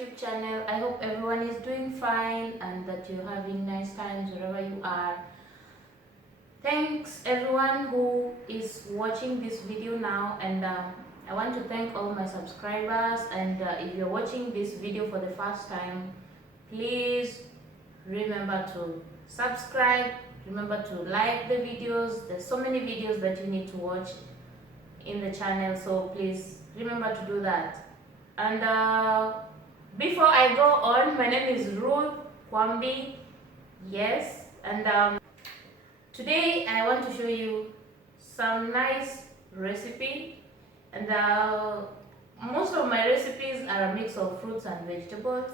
YouTube channel. I hope everyone is doing fine and that you're having nice times wherever you are. Thanks everyone who is watching this video now, and I want to thank all my subscribers, and if you're watching this video for the first time, please remember to subscribe, remember to like the videos. There's so many videos that you need to watch in the channel, so please remember to do that. And before I go on, my name is Ruth Kwamby. Yes, and today I want to show you some nice recipe, and most of my recipes are a mix of fruits and vegetables.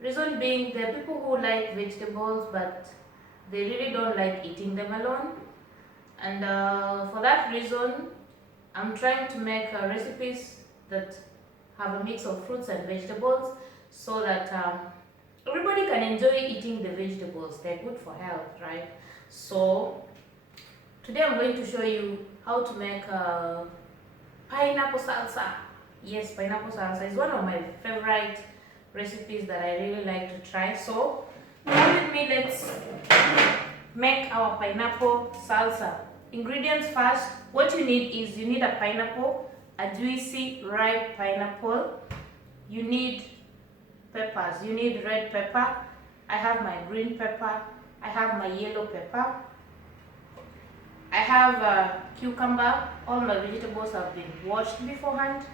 Reason being, there are people who like vegetables but they really don't like eating them alone, and for that reason I'm trying to make recipes that have a mix of fruits and vegetables, so that everybody can enjoy eating the vegetables. They're good for health, right? So today I'm going to show you how to make pineapple salsa. Yes, pineapple salsa is one of my favorite recipes that I really like to try. So come with me, let's make our pineapple salsa. Ingredients first. What you need is, you need a pineapple, a juicy ripe pineapple. You need peppers. You need red pepper. I have my green pepper. I have my yellow pepper. I have a cucumber. All my vegetables have been washed beforehand.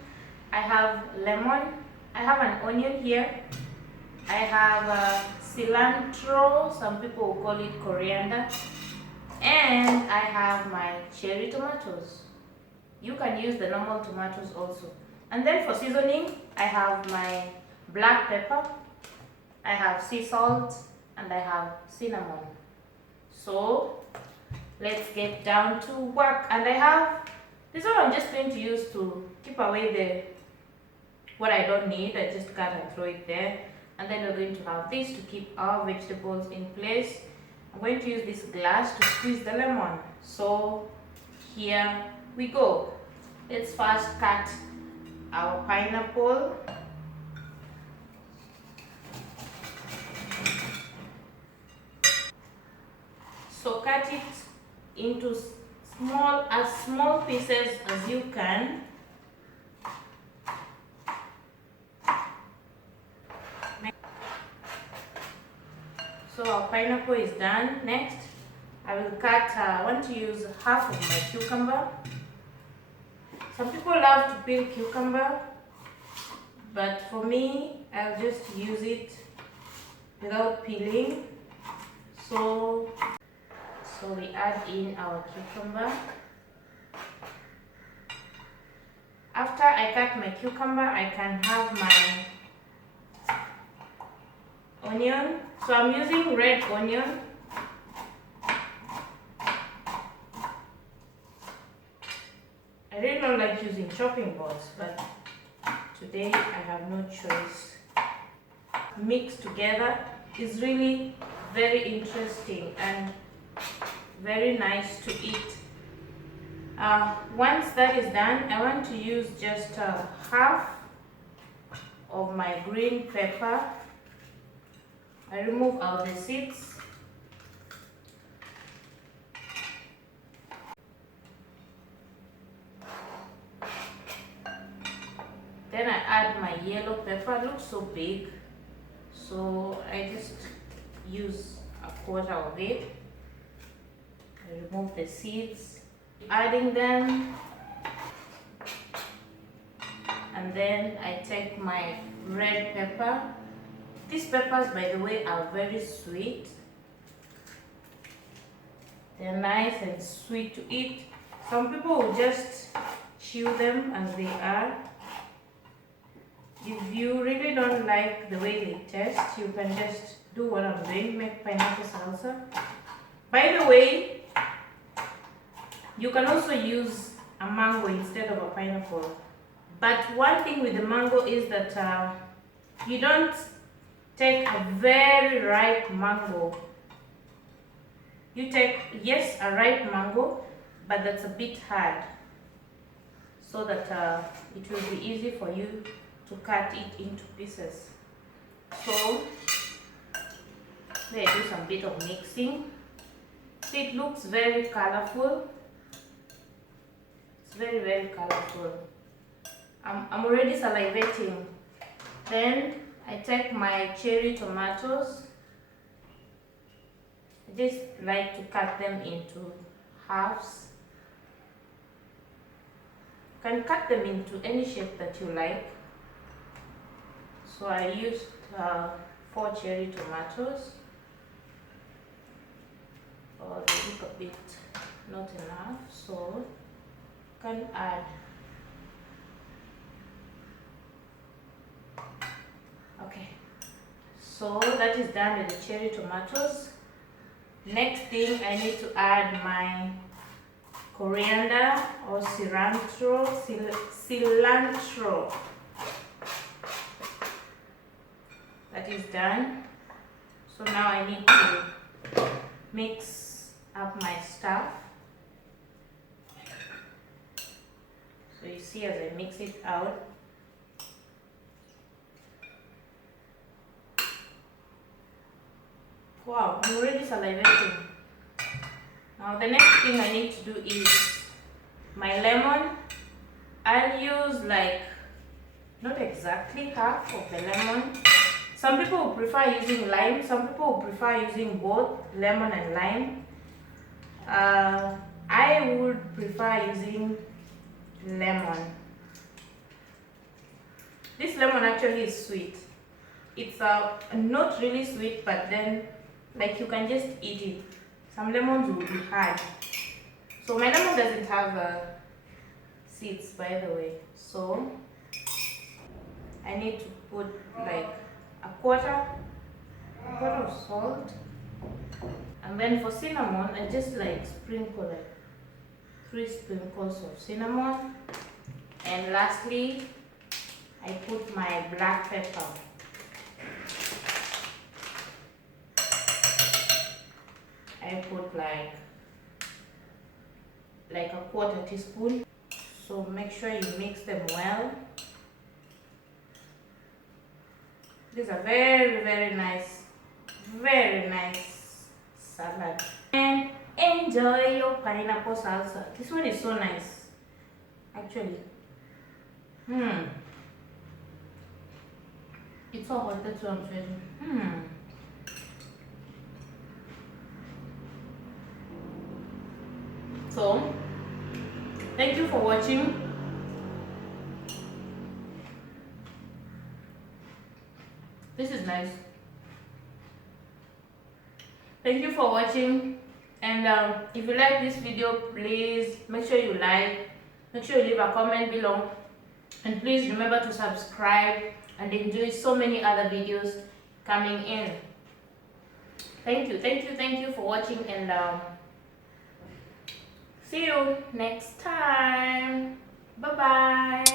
I have lemon. I have an onion here. I have cilantro. Some people will call it coriander. And I have my cherry tomatoes. You can use the normal tomatoes also. And then for seasoning, I have my black pepper, I have sea salt, and I have cinnamon. So let's get down to work. And I have this one, I'm just going to use to keep away the what I don't need. I just cut and throw it there. And then we're going to have this to keep our vegetables in place. I'm going to use this glass to squeeze the lemon. So here we go. Let's first cut our pineapple. So cut it into small pieces as you can. So our pineapple is done. Next, I will cut, I want to use half of my cucumber. Some people love to peel cucumber, but for me, I'll just use it without peeling. So we add in our cucumber. After I cut my cucumber, I can have my onion. So I'm using red onion. I really don't like using chopping boards, but today I have no choice. Mixed together is really very interesting and very nice to eat. Once that is done, I want to use just half of my green pepper. I remove all the seeds. Then I add my yellow pepper. It looks so big, so I just use a quarter of it. I remove the seeds, adding them, and then I take my red pepper. These peppers, by the way, are very sweet. They're nice and sweet to eat. Some people will just chew them as they are. If you really don't like the way they taste, you can just do what I'm doing, make pineapple salsa. By the way, you can also use a mango instead of a pineapple. But one thing with the mango is that you don't take a very ripe mango. You take, yes, a ripe mango, but that's a bit hard, so that it will be easy for you to cut it into pieces. So let me do some bit of mixing. See, it looks very colorful. It's very, very colorful. I'm already salivating. Then I take my cherry tomatoes. I just like to cut them into halves. You can cut them into any shape that you like. So I used 4 cherry tomatoes. Oh, they look a bit not enough, so you can add. Okay, so that is done with the cherry tomatoes. Next thing, I need to add my coriander or cilantro. That is done. So now I need to mix up my stuff. So you see as I mix it out. Wow, I'm already salivating. Now the next thing I need to do is my lemon. I'll use like not exactly half of the lemon. Some people would prefer using lime, some people would prefer using both lemon and lime. I would prefer using lemon. This lemon actually is sweet. It's not really sweet, but then like you can just eat it. Some lemons will be hard. So my lemon doesn't have seeds, by the way. So I need to put like a quarter of salt. And then for cinnamon, I just like sprinkle like 3 sprinkles of cinnamon. And lastly, I put my black pepper. I put like a quarter teaspoon. So make sure you mix them well. These are very, very nice salad. And enjoy your pineapple salsa. This one is so nice, actually. It's so hot, that's what I'm sweating. So, thank you for watching. This is nice. Thank you for watching. And if you like this video, please make sure you like, make sure you leave a comment below. And please remember to subscribe and enjoy so many other videos coming in. Thank you for watching, and see you next time. Bye bye.